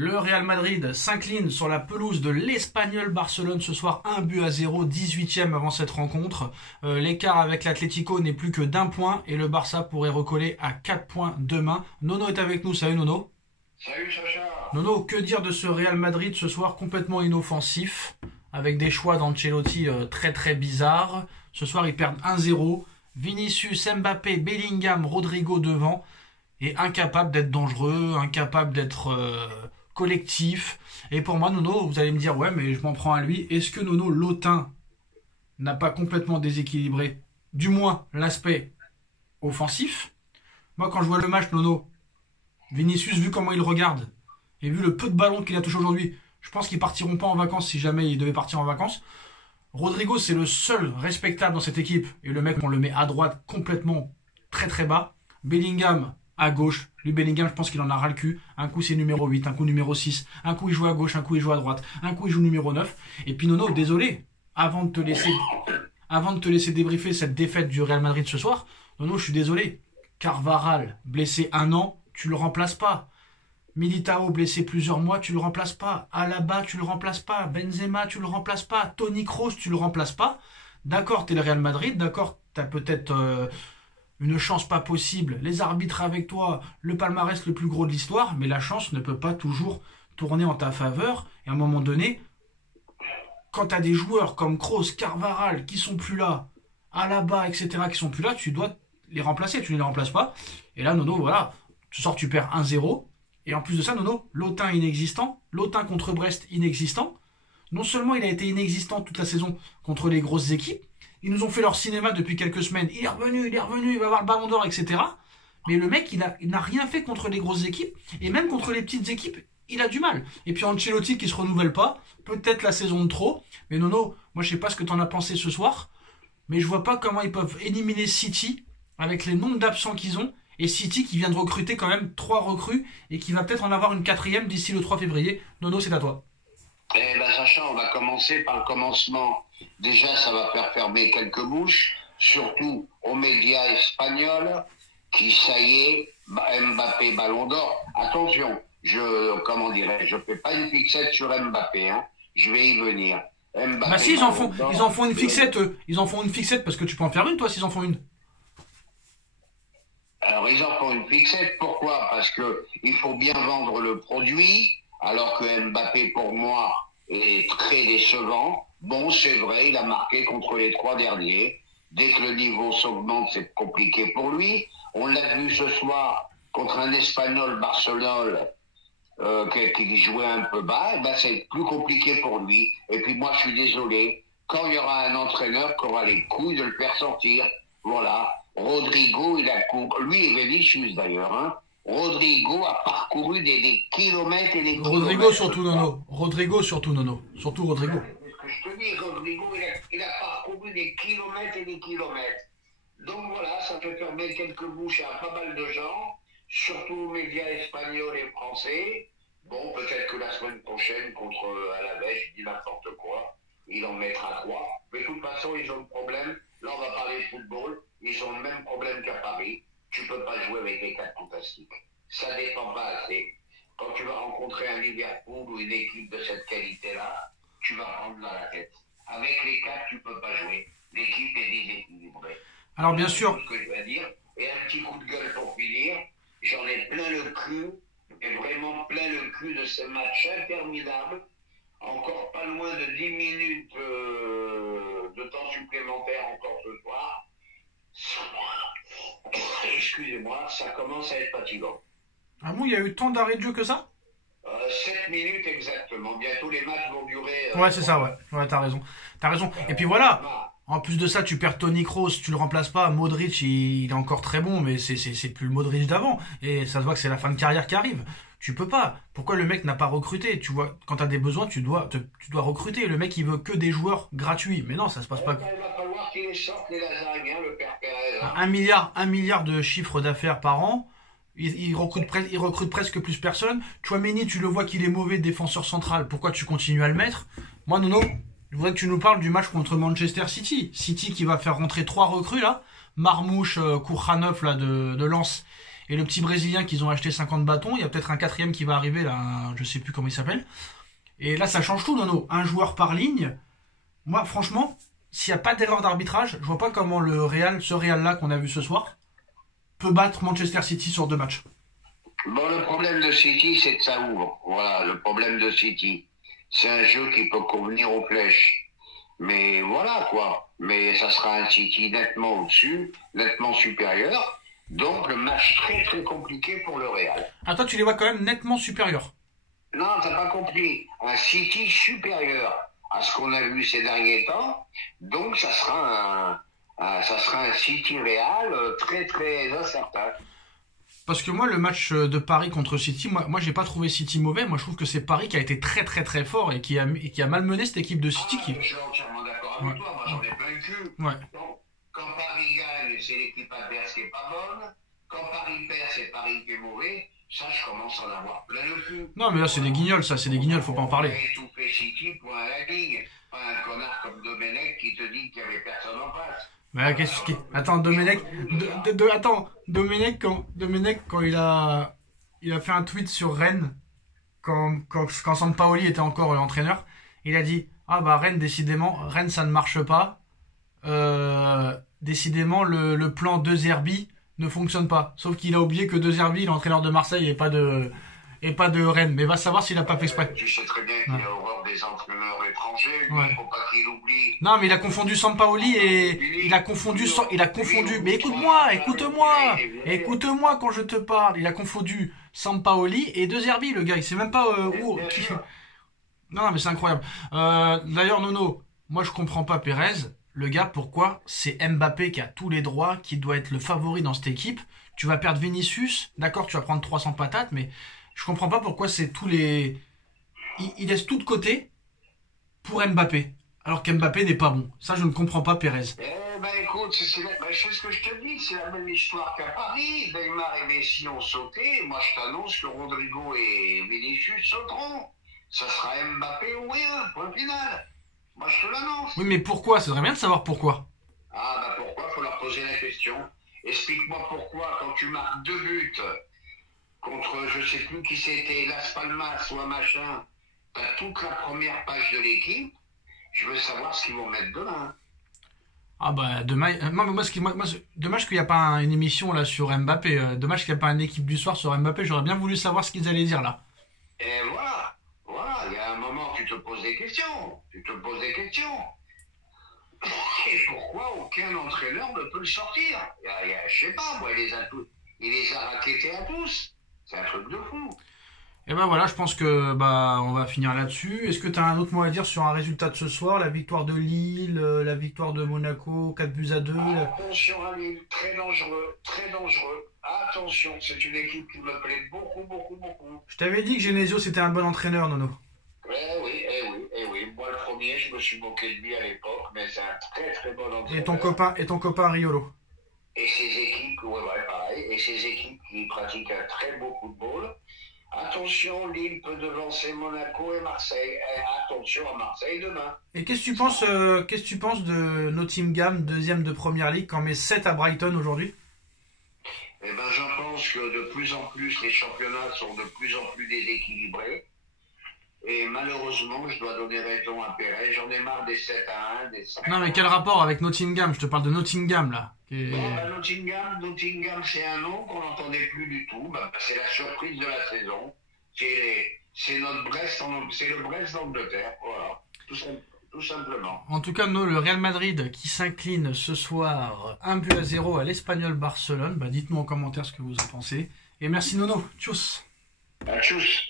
Le Real Madrid s'incline sur la pelouse de l'Espagnol Barcelone ce soir, 1-0, 18e avant cette rencontre. L'écart avec l'Atlético n'est plus que d'un point et le Barça pourrait recoller à 4 points demain. Nono est avec nous, salut Nono. Salut Sacha. Nono, que dire de ce Real Madrid ce soir complètement inoffensif, avec des choix d'Ancelotti très très bizarres. Ce soir ils perdent 1-0, Vinicius, Mbappé, Bellingham, Rodrigo devant, et incapable d'être dangereux, incapable d'être collectif. Et pour moi, Nono, vous allez me dire, ouais, mais je m'en prends à lui. Est-ce que Nono, l'Otin, n'a pas complètement déséquilibré, du moins, l'aspect offensif? Moi, quand je vois le match, Nono, Vinicius, vu comment il regarde, et vu le peu de ballons qu'il a touché aujourd'hui, je pense qu'ils partiront pas en vacances si jamais ils devaient partir en vacances. Rodrigo, c'est le seul respectable dans cette équipe. Et le mec, on le met à droite complètement très très bas. Bellingham, à gauche. Lui, Bellingham, je pense qu'il en a ras le cul. Un coup, c'est numéro 8, un coup, numéro 6. Un coup, il joue à gauche, un coup, il joue à droite. Un coup, il joue numéro 9. Et puis, Nono, désolé, avant de te laisser débriefer cette défaite du Real Madrid ce soir, Nono, je suis désolé. Carvajal, blessé 1 an, tu le remplaces pas. Militao, blessé plusieurs mois, tu le remplaces pas. Alaba, tu le remplaces pas. Benzema, tu le remplaces pas. Toni Kroos, tu le remplaces pas. D'accord, t'es le Real Madrid. D'accord, t'as peut-être une chance pas possible. Les arbitres avec toi, le palmarès le plus gros de l'histoire. Mais la chance ne peut pas toujours tourner en ta faveur. Et à un moment donné, quand t'as des joueurs comme Kroos, Carvajal qui sont plus là, Alaba, etc. qui sont plus là, tu dois les remplacer. Tu ne les remplaces pas. Et là, Nono, voilà, ce soir tu perds 1-0. Et en plus de ça, Nono, l'Otin inexistant, l'Otin contre Brest inexistant. Non seulement il a été inexistant toute la saison contre les grosses équipes, ils nous ont fait leur cinéma depuis quelques semaines. Il est revenu, il va avoir le ballon d'or, etc. Mais le mec, il n'a rien fait contre les grosses équipes. Et même contre les petites équipes, il a du mal. Et puis Ancelotti qui se renouvelle pas, peut-être la saison de trop. Mais Nono, moi je sais pas ce que t'en as pensé ce soir, mais je vois pas comment ils peuvent éliminer City avec les nombres d'absents qu'ils ont. Et City qui vient de recruter quand même 3 recrues et qui va peut-être en avoir une 4e d'ici le 3 février. Nono, c'est à toi. Eh ben Sacha, on va commencer par le commencement. Déjà, ça va faire fermer quelques bouches, surtout aux médias espagnols, qui, ça y est, Mbappé Ballon d'Or. Attention, je fais pas une fixette sur Mbappé, hein. Je vais y venir. Mbappé, bah si, ils en font une fixette, ils en font une fixette parce que tu peux en faire une, toi, s'ils en font une. Alors, ils en font une fixette. Pourquoi? Parce que il faut bien vendre le produit, alors que Mbappé, pour moi, est très décevant. Bon, c'est vrai, il a marqué contre les 3 derniers. Dès que le niveau s'augmente, c'est compliqué pour lui. On l'a vu ce soir contre un Espagnol Barcelone qui jouait un peu bas. Et ben, c'est plus compliqué pour lui. Et puis moi, je suis désolé. Quand il y aura un entraîneur qui aura les couilles de le faire sortir, voilà. Rodrigo, il a couru, lui et Vinicius d'ailleurs, hein. Rodrigo a parcouru des kilomètres et des kilomètres. Rodrigo surtout, Nono. Rodrigo surtout, Nono. Surtout Rodrigo. C'est ce que je te dis, Rodrigo, il a parcouru des kilomètres et des kilomètres. Donc voilà, ça fait fermer quelques bouches à pas mal de gens, surtout aux médias espagnols et français. Bon, peut-être que la semaine prochaine, contre Alavés, je dis n'importe quoi, il en mettra 3. Mais de toute façon, ils ont le problème. Là, on va parler de football. Ils ont le même problème qu'à Paris. Tu peux pas jouer avec les 4 fantastiques. Ça dépend pas assez. Quand tu vas rencontrer un Liverpool ou une équipe de cette qualité-là, tu vas prendre dans la tête. Avec les 4, tu peux pas jouer. L'équipe est déséquilibrée. Alors bien sûr. C'est ce que je vais dire. Et un petit coup de gueule pour finir. J'en ai plein le cul, et vraiment plein le cul de ce match interminable. Encore pas loin de 10 minutes de temps supplémentaire encore ce soir. Excusez-moi, ça commence à être fatigant. Ah bon, il y a eu tant d'arrêts de jeu que ça? 7 minutes exactement. Bientôt les matchs vont durer. Ouais, c'est ça, ouais. Ouais, t'as raison. T'as raison. Et puis voilà. En plus de ça, tu perds Toni Kroos, tu le remplaces pas. Modric, il est encore très bon, mais c'est plus le Modric d'avant. Et ça se voit que c'est la fin de carrière qui arrive. Tu peux pas. Pourquoi le mec n'a pas recruté? Tu vois, quand t'as des besoins, tu dois recruter. Le mec, il veut que des joueurs gratuits. Mais non, ça se passe pas. Il va falloir qu'il sorte les Lazariens, le père Pérez. Hein. 1 milliard de chiffre d'affaires par an. Il recrute presque plus personne. Tchouaméni, tu le vois qu'il est mauvais défenseur central. Pourquoi tu continues à le mettre? Moi, Nono, je voudrais que tu nous parles du match contre Manchester City. City qui va faire rentrer 3 recrues là. Marmouche, Kourkhanov là de Lens et le petit Brésilien qu'ils ont acheté 50 bâtons. Il y a peut-être un quatrième qui va arriver, là, je sais plus comment il s'appelle. Et là, ça change tout, Nono. Un joueur par ligne. Moi, franchement, s'il n'y a pas d'erreur d'arbitrage, je vois pas comment ce Real-là qu'on a vu ce soir, peut battre Manchester City sur 2 matchs. Bon, le problème de City, c'est que ça ouvre. Voilà, le problème de City. C'est un jeu qui peut convenir aux flèches. Mais voilà, quoi. Mais ça sera un City nettement au-dessus, nettement supérieur. Donc, le match très, très compliqué pour le Real. Ah, toi, tu les vois quand même nettement supérieurs. Non, t'as pas compris. Un City supérieur à ce qu'on a vu ces derniers temps. Donc, ça sera un City Real très, très incertain. Parce que moi, le match de Paris contre City, moi j'ai pas trouvé City mauvais. Moi, je trouve que c'est Paris qui a été très très très fort et qui a malmené cette équipe de City. Je suis entièrement d'accord avec toi. Moi, j'en ai plein le cul. Ouais. Donc, quand Paris gagne, c'est l'équipe adverse qui est pas bonne. Quand Paris perd, c'est Paris qui est mauvais. Ça, je commence à en avoir plein le cul. Non, mais là, c'est des guignols, ça, c'est des guignols, faut pas en parler. Tout fait City pour un lagging. Pas un connard comme Domenech qui te dit qu'il y avait personne en face. Mais qu'est-ce qui... Attends, Domenech... Domenech, quand il a fait un tweet sur Rennes, quand Sampaoli était encore l'entraîneur, il a dit « Ah bah Rennes, décidément, Rennes, ça ne marche pas. Décidément, le plan De Zerbi ne fonctionne pas. » Sauf qu'il a oublié que De Zerbi, l'entraîneur de Marseille, et pas de Rennes. Mais va savoir s'il a pas fait exprès. Tu sais très bien qu'il a horreur des entraîneurs étrangers. Il ne faut pas qu'il oublie. Non, mais il a confondu Sampaoli et il a confondu. Mais écoute-moi quand je te parle. Il a confondu Sampaoli et De Zerbi, le gars. Il sait même pas où. Non, mais c'est incroyable. D'ailleurs, Nono, moi je comprends pas Pérez. Le gars, pourquoi c'est Mbappé qui a tous les droits, qui doit être le favori dans cette équipe. Tu vas perdre Vinicius, d'accord, tu vas prendre 300 patates, mais je comprends pas pourquoi c'est tous les... Il laisse tout de côté pour Mbappé, alors qu'Mbappé n'est pas bon. Ça, je ne comprends pas Pérez. Écoute, c'est ce que je te dis, c'est la même histoire qu'à Paris. Neymar et Messi ont sauté. Moi, je t'annonce que Rodrigo et Vinicius sauteront. Ça sera Mbappé ou rien, point final. Moi, je te l'annonce. Oui, mais pourquoi? Ça serait bien de savoir pourquoi. Ah, bah pourquoi? Faut leur poser la question. Explique-moi pourquoi, quand tu marques 2 buts contre je sais plus qui c'était, Las Palmas ou un machin, t'as toute la première page de l'équipe, je veux savoir ce qu'ils vont mettre demain. Ah bah demain, dommage qu'il n'y a pas une émission là sur Mbappé, dommage qu'il n'y a pas une équipe du soir sur Mbappé, j'aurais bien voulu savoir ce qu'ils allaient dire là. Et voilà, il y a un moment tu te poses des questions, Et pourquoi aucun entraîneur ne peut le sortir? Je sais pas, moi, il les a raquettés à tous. C'est un truc de fou. Et ben voilà, je pense que on va finir là-dessus. Est-ce que tu as un autre mot à dire sur un résultat de ce soir? La victoire de Lille, la victoire de Monaco, 4-2. Attention à Lille, très dangereux, très dangereux. Attention, c'est une équipe qui me plaît beaucoup, beaucoup, beaucoup. Je t'avais dit que Genesio c'était un bon entraîneur, Nono. Eh oui. Moi, le premier, je me suis moqué de lui à l'époque, mais c'est un très, très bon entraîneur. Et ton copain Riolo. Et ses équipes, pareil, et ses équipes qui pratiquent un très beau football. Attention, Lille peut devancer Monaco et Marseille. Et attention à Marseille demain. Et qu'est-ce que tu penses de Nottingham, deuxième de Première Ligue, quand met 7 à Brighton aujourd'hui? Eh ben, j'en pense que de plus en plus, les championnats sont de plus en plus déséquilibrés. Et malheureusement, je dois donner raison à Pérez. J'en ai marre des 7-1, des 5-1. Non, mais quel rapport avec Nottingham? Je te parle de Nottingham, là. Nottingham, c'est un nom qu'on n'entendait plus du tout. C'est la surprise de la saison. C'est notre Brest, c'est le Brest d'Angleterre. Voilà, tout simplement. En tout cas, le Real Madrid qui s'incline ce soir 1-0 à l'Espagnol Barcelone. Dites-nous en commentaire ce que vous en pensez. Et merci Nono. Tchuss. Tchuss.